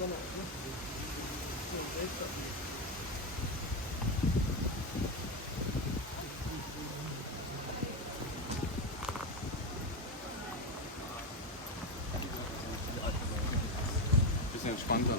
Bisschen entspannter.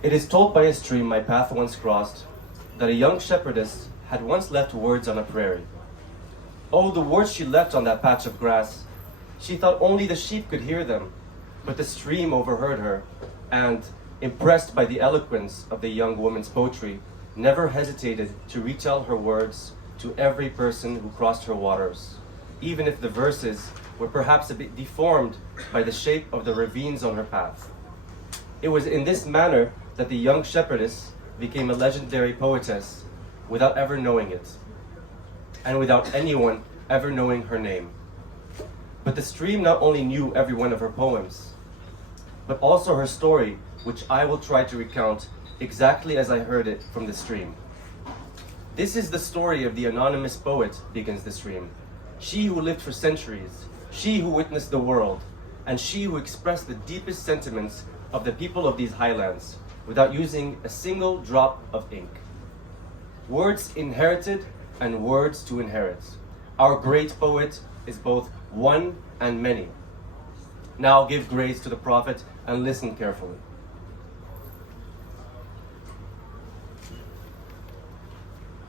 It is told by a stream my path once crossed that a young shepherdess had once left words on a prairie. Oh, the words she left on that patch of grass! She thought only the sheep could hear them, but the stream overheard her, and, impressed by the eloquence of the young woman's poetry, never hesitated to retell her words to every person who crossed her waters, even if the verses were perhaps a bit deformed by the shape of the ravines on her path. It was in this manner that the young shepherdess became a legendary poetess without ever knowing it, and without anyone ever knowing her name. But the stream not only knew every one of her poems, but also her story, which I will try to recount exactly as I heard it from the stream. This is the story of the anonymous poet, begins the stream. She who lived for centuries, she who witnessed the world, and she who expressed the deepest sentiments of the people of these highlands without using a single drop of ink. Words inherited and words to inherit. Our great poet is both one and many. Now give grace to the prophet and listen carefully.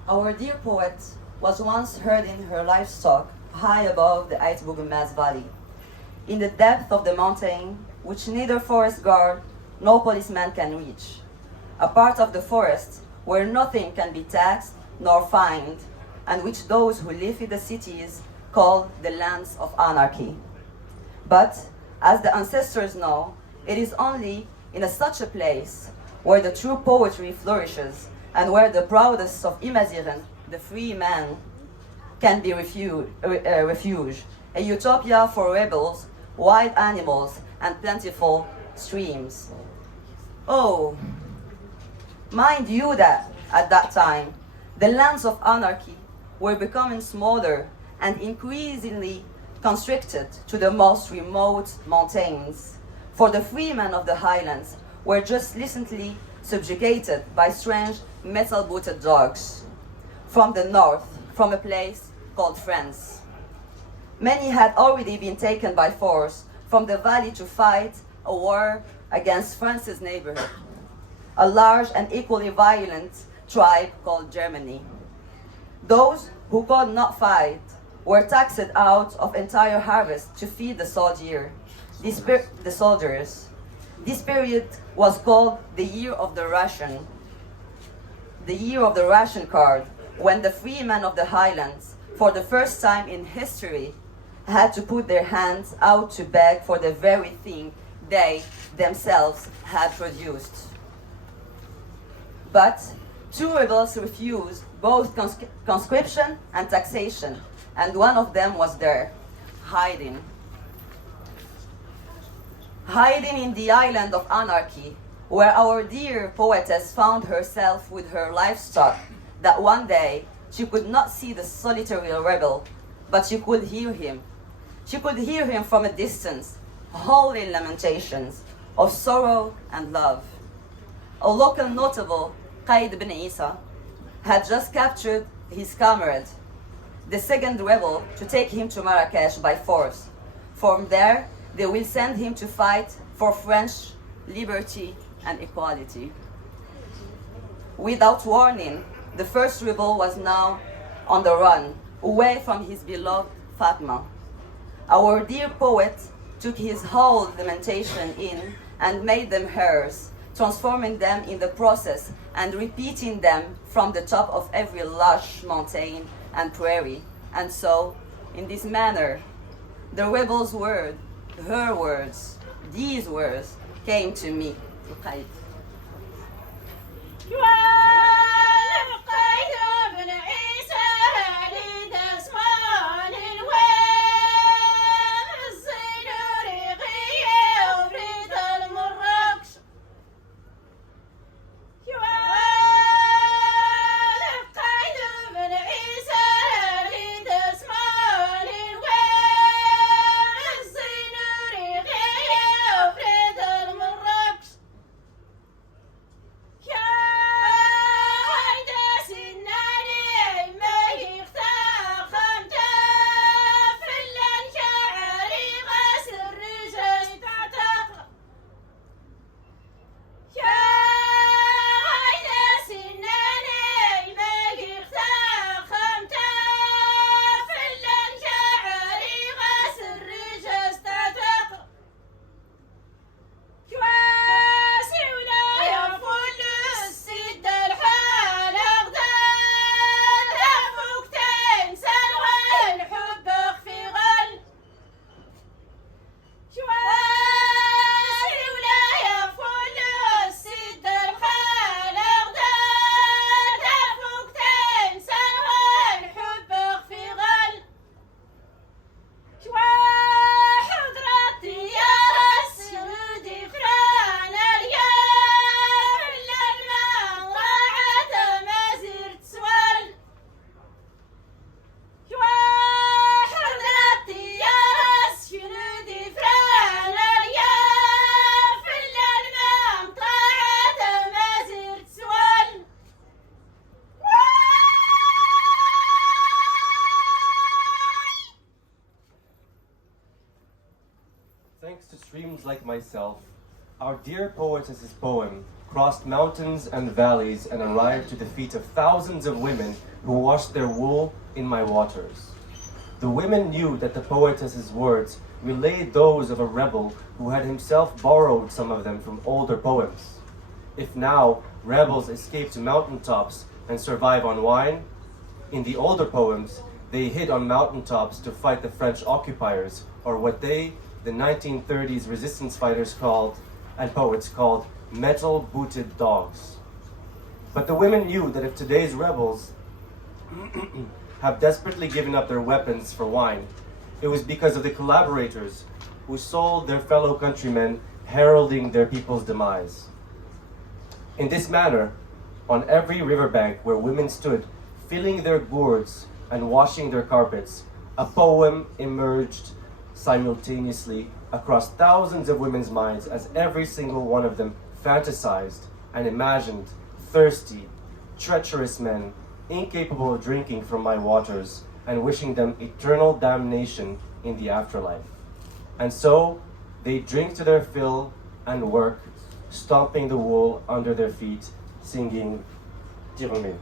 Our dear poet was once herding her livestock high above the Kassel Valley, in the depth of the mountain which neither forest guard nor policeman can reach, a part of the forest where nothing can be taxed nor fined, and which those who live in the cities call the lands of anarchy. But, as the ancestors know, it is only in such a place where the true poetry flourishes and where the proudest of Amazigh, the free man, can be refuge, a utopia for rebels, wild animals, and plentiful streams. Oh, mind you that, at that time, the lands of anarchy were becoming smaller and increasingly constricted to the most remote mountains, for the freemen of the highlands were just recently subjugated by strange metal-booted dogs from the north, from a place called France. Many had already been taken by force from the valley to fight a war against France's neighborhood, a large and equally violent tribe called Germany. Those who could not fight were taxed out of entire harvest to feed the soldiers. This period was called the Year of the Ration, the Year of the Ration card, when the free men of the highlands, for the first time in history, had to put their hands out to beg for the very thing they themselves had produced. But two rebels refused both conscription and taxation, and one of them was there, hiding in the island of anarchy, where our dear poetess found herself with her livestock, that one day she could not see the solitary rebel, but she could hear him. She could hear him from a distance, howling lamentations of sorrow and love. A local notable, Qaid bin Isa, had just captured his comrade, the second rebel, to take him to Marrakesh by force. From there, they will send him to fight for French liberty and equality. Without warning, the first rebel was now on the run, away from his beloved Fatma. Our dear poet took his whole lamentation in and made them hers, transforming them in the process and repeating them from the top of every lush mountain and prairie. And so, in this manner, the rebel's word, her words, these words came to me. Thanks to streams like myself, our dear poetess's poem crossed mountains and valleys and arrived to the feet of thousands of women who washed their wool in my waters. The women knew that the poetess's words relayed those of a rebel who had himself borrowed some of them from older poems. If now rebels escape to mountaintops and survive on wine, in the older poems they hid on mountaintops to fight the French occupiers, or what they, the 1930s resistance fighters called, and poets called, metal-booted dogs. But the women knew that if today's rebels have desperately given up their weapons for wine, it was because of the collaborators who sold their fellow countrymen, heralding their people's demise. In this manner, on every riverbank where women stood, filling their gourds and washing their carpets, a poem emerged simultaneously across thousands of women's minds, as every single one of them fantasized and imagined thirsty, treacherous men incapable of drinking from my waters and wishing them eternal damnation in the afterlife. And so they drink to their fill and work, stomping the wool under their feet, singing Tirumé.